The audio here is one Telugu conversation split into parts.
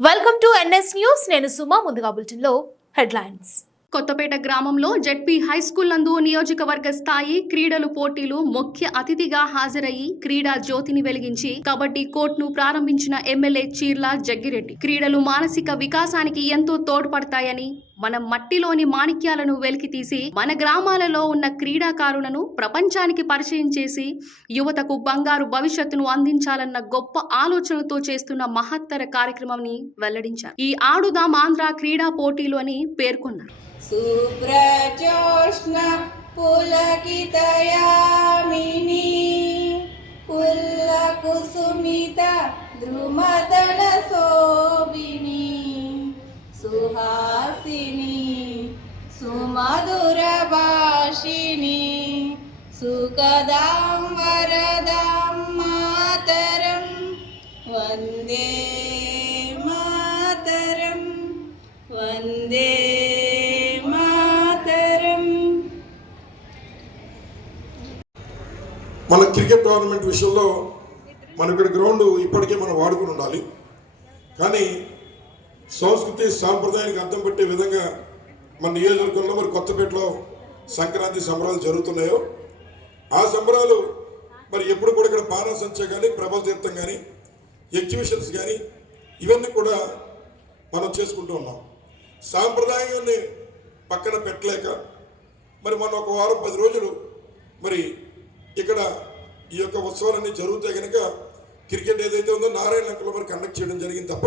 వెల్కమ్ టు ఎన్ఎస్ న్యూస్ నేను సుమా ముందుగా బులెటిన్లో హెడ్లైన్స్. కొత్తపేట గ్రామంలో జెడ్పీ హై స్కూల్ నందు నియోజకవర్గ స్థాయి క్రీడలు పోటీలు ముఖ్య అతిథిగా హాజరయ్యి క్రీడా జ్యోతిని వెలిగించి కబడ్డీ కోర్టును ప్రారంభించిన ఎమ్మెల్యే చీర్ల జగ్గిరెడ్డి. క్రీడలు మానసిక వికాసానికి ఎంతో తోడ్పడతాయని మన మట్టిలోని మాణిక్యాలను వెలికితీసి మన గ్రామాలలో ఉన్న క్రీడాకారులను ప్రపంచానికి పరిచయం చేసి యువతకు బంగారు భవిష్యత్తును అందించాలన్న గొప్ప ఆలోచనలతో చేస్తున్న మహత్తర కార్యక్రమాన్ని వెల్లడించారు. ఈ ఆడుదాం ఆంధ్ర క్రీడా పోటీలు అని పేర్కొన్నారు. ద్రుమదల సో మధుర భాషిణి సుఖదాం వరదాం మాతరం వందే మాతరం వందే మాతరం మన క్రికెట్ టోర్నమెంట్ విషయంలో మన ఇక్కడ గ్రౌండ్ ఇప్పటికే మనం వాడుకుని ఉండాలి. కానీ సంస్కృతి సాంప్రదాయానికి అర్థం పట్టే విధంగా మన నియోజకవర్గంలో మరి కొత్తపేటలో సంక్రాంతి సంబరాలు జరుగుతున్నాయో ఆ సంబరాలు మరి ఎప్పుడు కూడా ఇక్కడ పారాసంచ కానీ ప్రభల తీర్థం కానీ ఎగ్జిబిషన్స్ కానీ ఇవన్నీ కూడా మనం చేసుకుంటూ ఉన్నాం. సాంప్రదాయాన్ని పక్కన పెట్టలేక మరి మనం ఒక వారం పది రోజులు మరి ఇక్కడ ఈ యొక్క ఉత్సవాలన్నీ జరుగుతాయి కనుక క్రికెట్ ఏదైతే ఉందో నారాయణ లంకలో మరి కండక్ట్ చేయడం జరిగింది తప్ప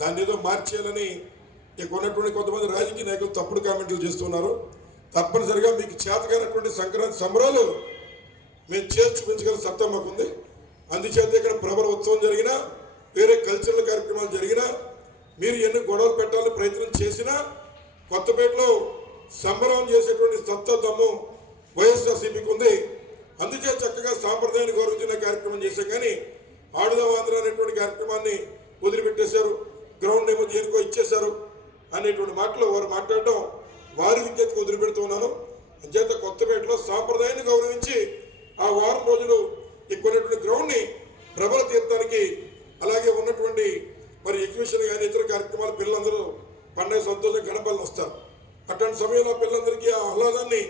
దాన్ని ఏదో మార్చేయాలని ఇక్కడ ఉన్నటువంటి కొంతమంది రాజకీయ నాయకులు తప్పుడు కామెంట్లు చేస్తున్నారు. తప్పనిసరిగా మీకు చేతకైనటువంటి సంక్రాంతి సంబరాలు మేము చేసి చూపించగల సత్తా మాకుంది. అందుచేత ఇక్కడ ప్రబల ఉత్సవం జరిగినా వేరే కల్చరల్ కార్యక్రమాలు జరిగినా మీరు ఎన్ని గొడవలు పెట్టాలని ప్రయత్నం చేసినా కొత్తపేటలో సంబరం చేసేటువంటి సత్తా దమ్ము వైఎస్ఆర్సీపీకి ఉంది. అందుచేత చక్కగా సాంప్రదాయాన్ని గౌరవించిన కార్యక్రమం చేశాం కానీ ఆడుదాం ఆంధ్ర అనేటువంటి కార్యక్రమాన్ని వదిలిపెట్టేశారు. గ్రౌండ్ ఏమో దేనికో ఇచ్చేశారు. అనేటువంటి మాటలు వారు మాట్లాడటం వారి విద్యకు వదిలిపెడుతున్నాను అంచేత కొత్తపేటలో సాంప్రదాయాన్ని గౌరవించి ఆ వారం రోజులు ఇక్కడ గ్రౌండ్ని ప్రబల తీర్థానికి అలాగే ఉన్నటువంటి మరి ఎగ్జిబిషన్ కానీ ఇతర కార్యక్రమాలు పిల్లలందరూ పండగ సంతోషం గడపాలని వస్తారు. అట్లాంటి సమయంలో పిల్లలందరికీ ఆ ఆహ్లాదాన్ని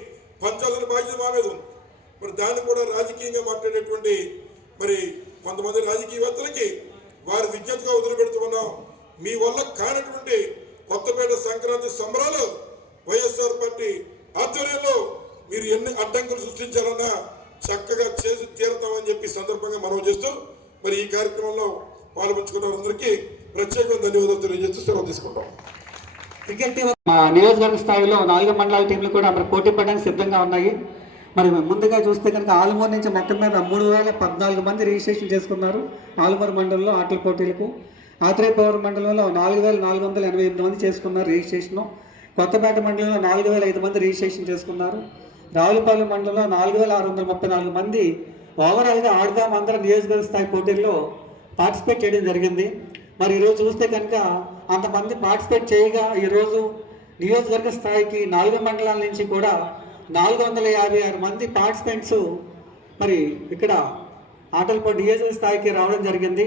పంచాలని బాధ్యత మా మీద ఉంది. మరి దాన్ని కూడా రాజకీయంగా మాట్లాడేటువంటి మరి కొంతమంది రాజకీయవేత్తలకి వారి విజ్ఞతగా వదిలిపెడుతున్నాం మీ వల్ల కానటువంటి కొత్తపేట సంక్రాంతి సంబరాలు వైఎస్ఆర్ పార్టీ ఆధ్వర్యంలో మీరు ఎన్ని అడ్డంకులు సృష్టించాలన్నా చక్కగా చేసి తీరుతామని చెప్పి సందర్భంగా మనం చేస్తూ మరి ఈ కార్యక్రమంలో పాల్పంచుకున్న వారందరికీ ప్రత్యేకంగా ధన్యవాదాలు తెలియజేస్తూ సెలవు తీసుకుంటాం. క్రికెట్ టీం మా నియోజకవర్గ స్థాయిలో నాలుగు మండలాల టీంలు కూడా మరి పోటీ పడడానికి సిద్ధంగా ఉన్నాయి. మరి ముందుగా చూస్తే కనుక ఆలుమూరు నుంచి మొత్తం మీద మూడు వేల పద్నాలుగు మంది రిజిస్ట్రేషన్ చేసుకున్నారు. ఆలుమూరు మండలంలో ఆటల పోటీలకు. ఆత్రేయపవరం మండలంలో నాలుగు వేల నాలుగు వందల ఎనభై ఎనిమిది మంది చేసుకున్నారు రిజిస్ట్రేషను. కొత్తపేట మండలంలో నాలుగు వేల ఐదు మంది రిజిస్ట్రేషన్ చేసుకున్నారు. రావులపాలెం మండలంలో నాలుగు వేల ఆరు వందల ముప్పై నాలుగు మంది ఓవరాల్గా ఆడదాం అందరం నియోజకవర్గ స్థాయి పోటీల్లో పార్టిసిపేట్ చేయడం జరిగింది. మరి ఈరోజు చూస్తే కనుక అంతమంది పార్టిసిపేట్ చేయగా ఈరోజు నియోజకవర్గ స్థాయికి నాలుగు మండలాల నుంచి కూడా నాలుగు వందల యాభై ఆరు మంది పార్టిసిపెంట్స్ మరి ఇక్కడ ఆటల పోటీ నియోజకవర్గ స్థాయికి రావడం జరిగింది.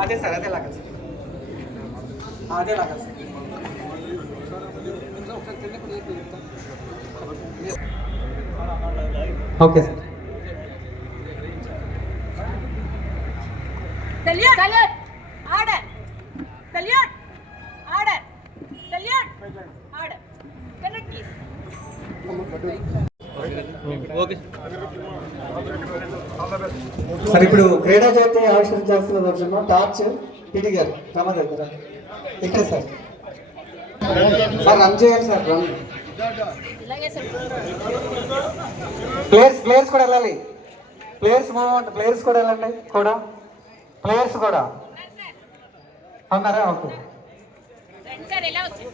అదే సార్ అదే లాగా సార్ అదే లాగా సార్ ఓకే సార్ సార్ ఇప్పుడు క్రీడా జ్యోతి ఆవిష్కరించాల్సిన రోజున టార్చ్ పిడి గారు రమ దగ్గర ఇక్కడ సార్. సార్ రన్ చేయాలి సార్ రన్. ప్లేయర్స్ ప్లేయర్స్ కూడా వెళ్ళాలి. ప్లేయర్స్ మూవ్మెంట్ ప్లేయర్స్ కూడా వెళ్ళండి కూడా. ప్లేయర్స్ కూడా. అన్నారా? ఓకే. సార్ ఎలా వచ్చి